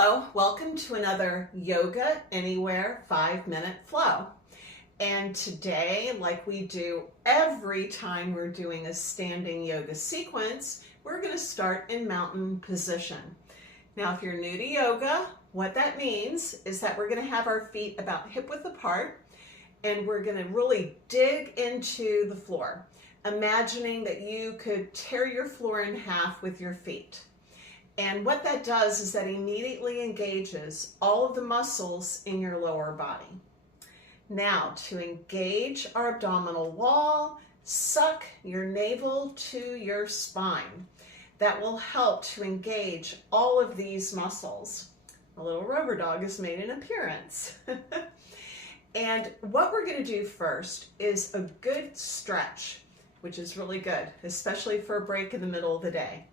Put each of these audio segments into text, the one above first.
Hello, welcome to another Yoga Anywhere 5-minute flow. And today, like we do every time we're doing a standing yoga sequence, we're going to start in mountain position. Now, if you're new to yoga, what that means is that we're going to have our feet about hip width apart and we're going to really dig into the floor, imagining that you could tear your floor in half with your feet. And what that does is that immediately engages all of the muscles in your lower body. Now, to engage our abdominal wall, suck your navel to your spine. That will help to engage all of these muscles. A little rubber dog has made an appearance. And what we're going to do first is a good stretch, which is really good, especially for a break in the middle of the day.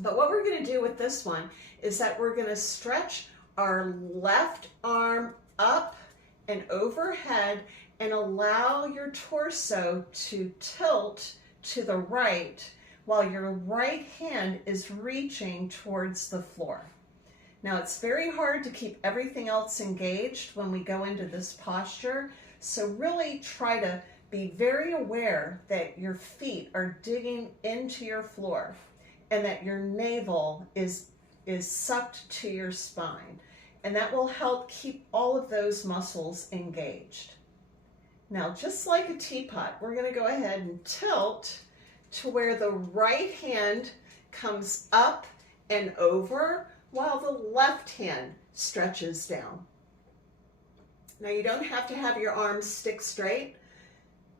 But what we're going to do with this one is that we're going to stretch our left arm up and overhead and allow your torso to tilt to the right while your right hand is reaching towards the floor. Now, it's very hard to keep everything else engaged when we go into this posture, so really try to be very aware that your feet are digging into your floor and that your navel is sucked to your spine. And that will help keep all of those muscles engaged. Now, just like a teapot, we're going to go ahead and tilt to where the right hand comes up and over while the left hand stretches down. Now, you don't have to have your arms stick straight.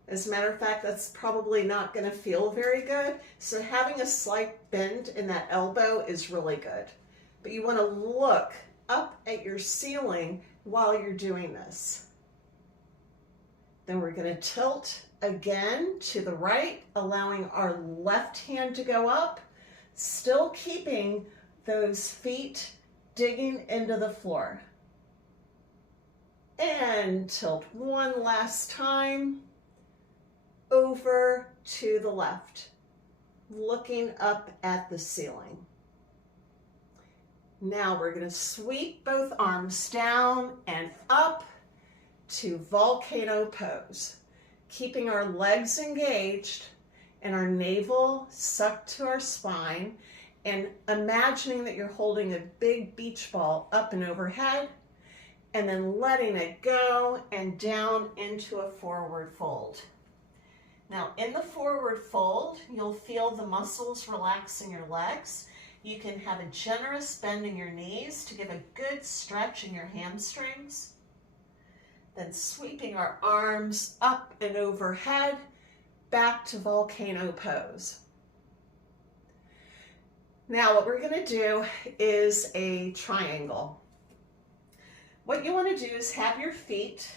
As a matter of fact, that's probably not going to feel very good. So having a slight bend in that elbow is really good. But you want to look up at your ceiling while you're doing this. Then we're going to tilt again to the right, allowing our left hand to go up, still keeping those feet digging into the floor. And tilt one last time. Over to the left, looking up at the ceiling. Now we're going to sweep both arms down and up to volcano pose, keeping our legs engaged and our navel sucked to our spine, and imagining that you're holding a big beach ball up and overhead, and then letting it go and down into a forward fold. Now, in the forward fold, you'll feel the muscles relax in your legs. You can have a generous bend in your knees to give a good stretch in your hamstrings. Then sweeping our arms up and overhead, back to volcano pose. Now, what we're going to do is a triangle. What you want to do is have your feet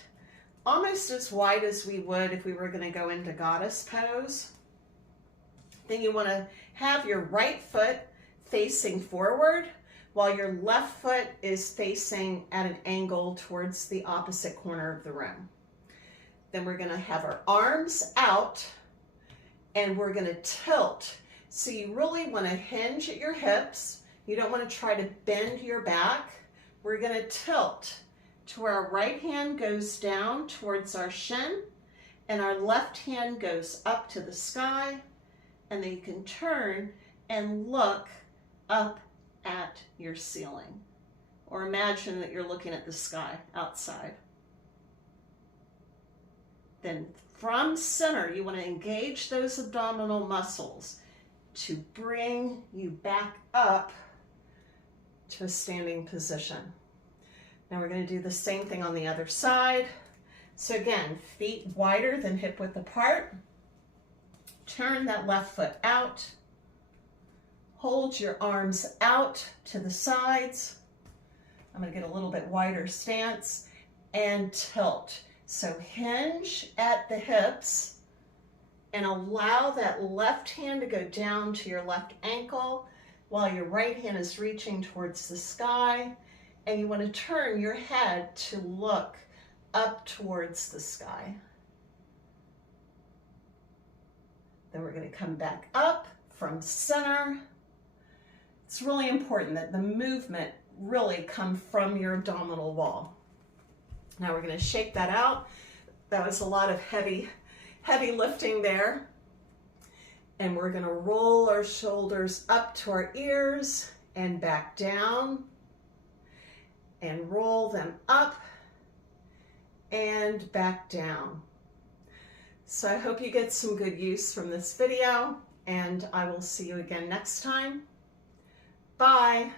almost as wide as we would if we were going to go into goddess pose. Then you want to have your right foot facing forward while your left foot is facing at an angle towards the opposite corner of the room. Then we're going to have our arms out and we're going to tilt. So you really want to hinge at your hips. You don't want to try to bend your back. We're going to tilt to where our right hand goes down towards our shin and our left hand goes up to the sky, and then you can turn and look up at your ceiling, or imagine that you're looking at the sky outside. Then from center, you want to engage those abdominal muscles to bring you back up to a standing position. Now we're going to do the same thing on the other side. So again, feet wider than hip width apart. Turn that left foot out. Hold your arms out to the sides. I'm going to get a little bit wider stance and tilt. So hinge at the hips and allow that left hand to go down to your left ankle while your right hand is reaching towards the sky. And you want to turn your head to look up towards the sky. Then we're going to come back up from center. It's really important that the movement really come from your abdominal wall. Now we're going to shake that out. That was a lot of heavy lifting there. And we're going to roll our shoulders up to our ears and back down, and roll them up and back down. So I hope you get some good use from this video, and I will see you again next time. Bye.